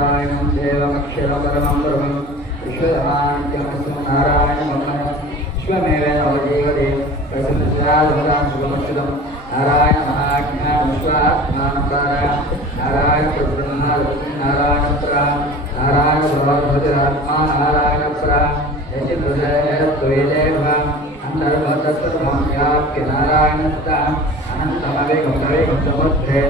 नारायणं देवमक्षरं परमं ब्रह्मं विश्वमान्त्यमस्तु नारायणं विश्वमेवेनवजीवते प्रसन्नस्याधुतां सुखमच्युतं नारायण महाज्ञानविश्वात्मानं नारायण ब्रह्मा नारायण परा नारायण भगवद्भजरात्मा नारायण परा यजिन्द्रजयत्वेदेव अन्तर्भतस्सर्वव्याप्य नारायणस्ता अनन्तमवेगं समुद्रे